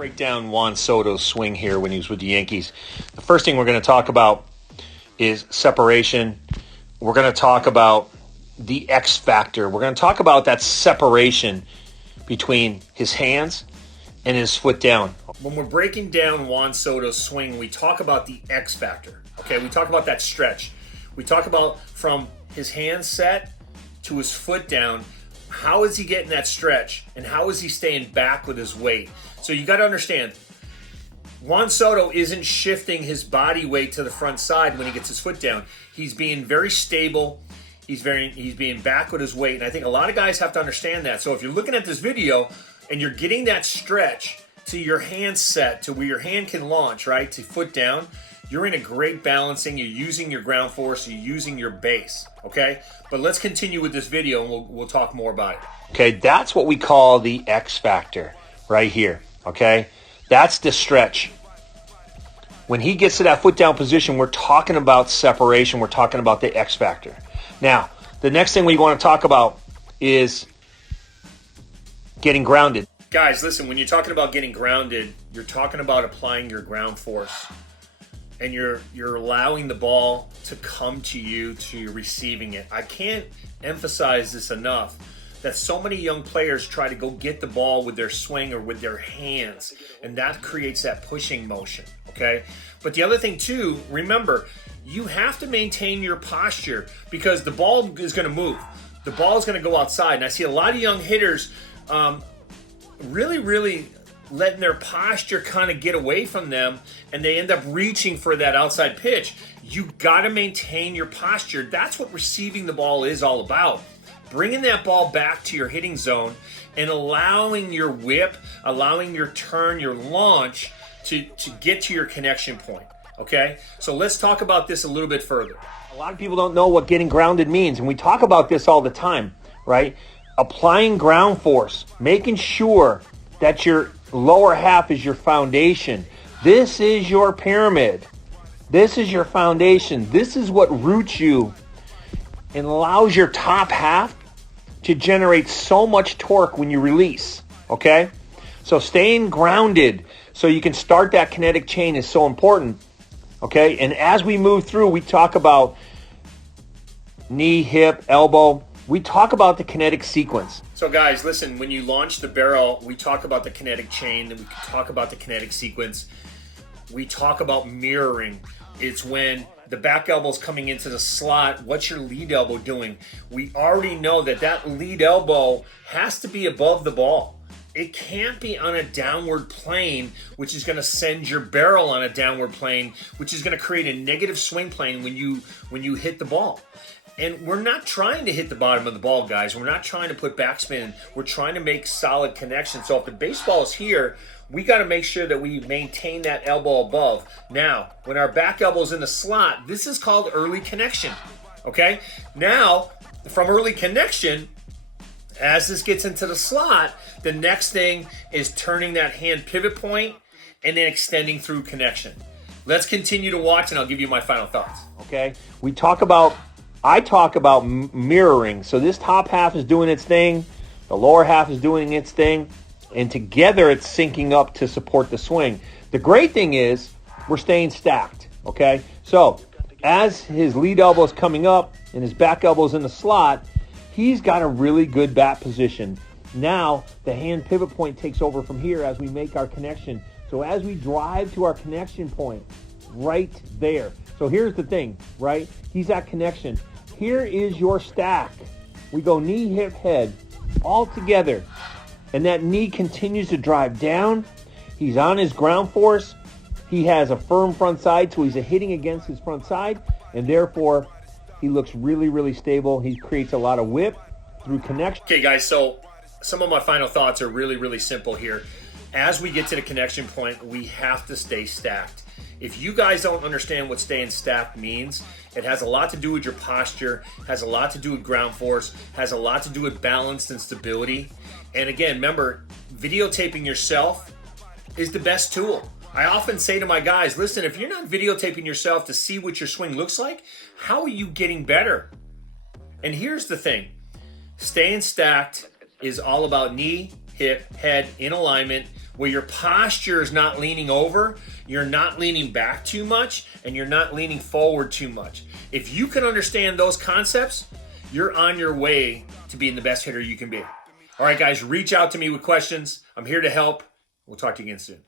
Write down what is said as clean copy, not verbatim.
Break down Juan Soto's swing here when he was with the Yankees. The first thing we're going to talk about is separation. We're going to talk about the X factor. We're going to talk about that separation between his hands and his foot down. When we're breaking down Juan Soto's swing, we talk about the X factor. Okay, we talk about that stretch. We talk about from his hand set to his foot down. How is he getting that stretch, and how is he staying back with his weight? So you got to understand, Juan Soto isn't shifting his body weight to the front side when he gets his foot down. He's being very stable. He's being back with his weight, and I think a lot of guys have to understand that. So if you're looking at this video and you're getting that stretch to your hand set, to where your hand can launch, right, to foot down, you're in a great balancing. You're using your ground force. You're using your base, okay? But let's continue with this video, and we'll talk more about it. Okay, that's what we call the X factor right here, okay? That's the stretch. When he gets to that foot down position, we're talking about separation. We're talking about the X factor. Now, the next thing we want to talk about is getting grounded. Guys, listen, when you're talking about getting grounded, you're talking about applying your ground force. And you're allowing the ball to come to you, to receiving it. I can't emphasize this enough, that so many young players try to go get the ball with their swing or with their hands, and that creates that pushing motion, okay? But the other thing too, remember, you have to maintain your posture because the ball is going to move. The ball is going to go outside, and I see a lot of young hitters really letting their posture kind of get away from them, and they end up reaching for that outside pitch. You got to maintain your posture. That's what receiving the ball is all about. Bringing that ball back to your hitting zone and allowing your whip, allowing your turn, your launch to get to your connection point, okay? So let's talk about this a little bit further. A lot of people don't know what getting grounded means, and we talk about this all the time, right? Applying ground force, making sure that your lower half is your foundation. This is your pyramid. This is your foundation. This is what roots you and allows your top half to generate so much torque when you release, okay? So staying grounded so you can start that kinetic chain is so important, okay? And as we move through, we talk about knee, hip, elbow. We talk about the kinetic sequence. So guys, listen, when you launch the barrel, we talk about the kinetic chain, and we talk about the kinetic sequence. We talk about mirroring. It's when the back elbow's coming into the slot. What's your lead elbow doing? We already know that that lead elbow has to be above the ball. It can't be on a downward plane, which is going to send your barrel on a downward plane, which is going to create a negative swing plane when you hit the ball. And we're not trying to hit the bottom of the ball, guys. We're not trying to put backspin. We're trying to make solid connections. So if the baseball is here, we got to make sure that we maintain that elbow above. Now, when our back elbow is in the slot, this is called early connection, okay? Now, from early connection, as this gets into the slot, the next thing is turning that hand pivot point and then extending through connection. Let's continue to watch, and I'll give you my final thoughts. Okay? I talk about mirroring. So this top half is doing its thing, the lower half is doing its thing, and together it's syncing up to support the swing. The great thing is we're staying stacked, okay? So as his lead elbow is coming up and his back elbow is in the slot, he's got a really good bat position. Now the hand pivot point takes over from here as we make our connection. So as we drive to our connection point, right there. So here's the thing, right? He's at connection. Here is your stack. We go knee, hip, head, all together. And that knee continues to drive down. He's on his ground force. He has a firm front side, so he's hitting against his front side. And therefore, he looks really, really stable. He creates a lot of whip through connection. Okay, guys, so some of my final thoughts are really, really simple here. As we get to the connection point, we have to stay stacked. If you guys don't understand what staying stacked means, it has a lot to do with your posture, has a lot to do with ground force, has a lot to do with balance and stability. And again, remember, videotaping yourself is the best tool. I often say to my guys, listen, if you're not videotaping yourself to see what your swing looks like, how are you getting better? And here's the thing. Staying stacked is all about knee, hip, head in alignment, where your posture is not leaning over, you're not leaning back too much, and you're not leaning forward too much. If you can understand those concepts, you're on your way to being the best hitter you can be. All right, guys, reach out to me with questions. I'm here to help. We'll talk to you again soon.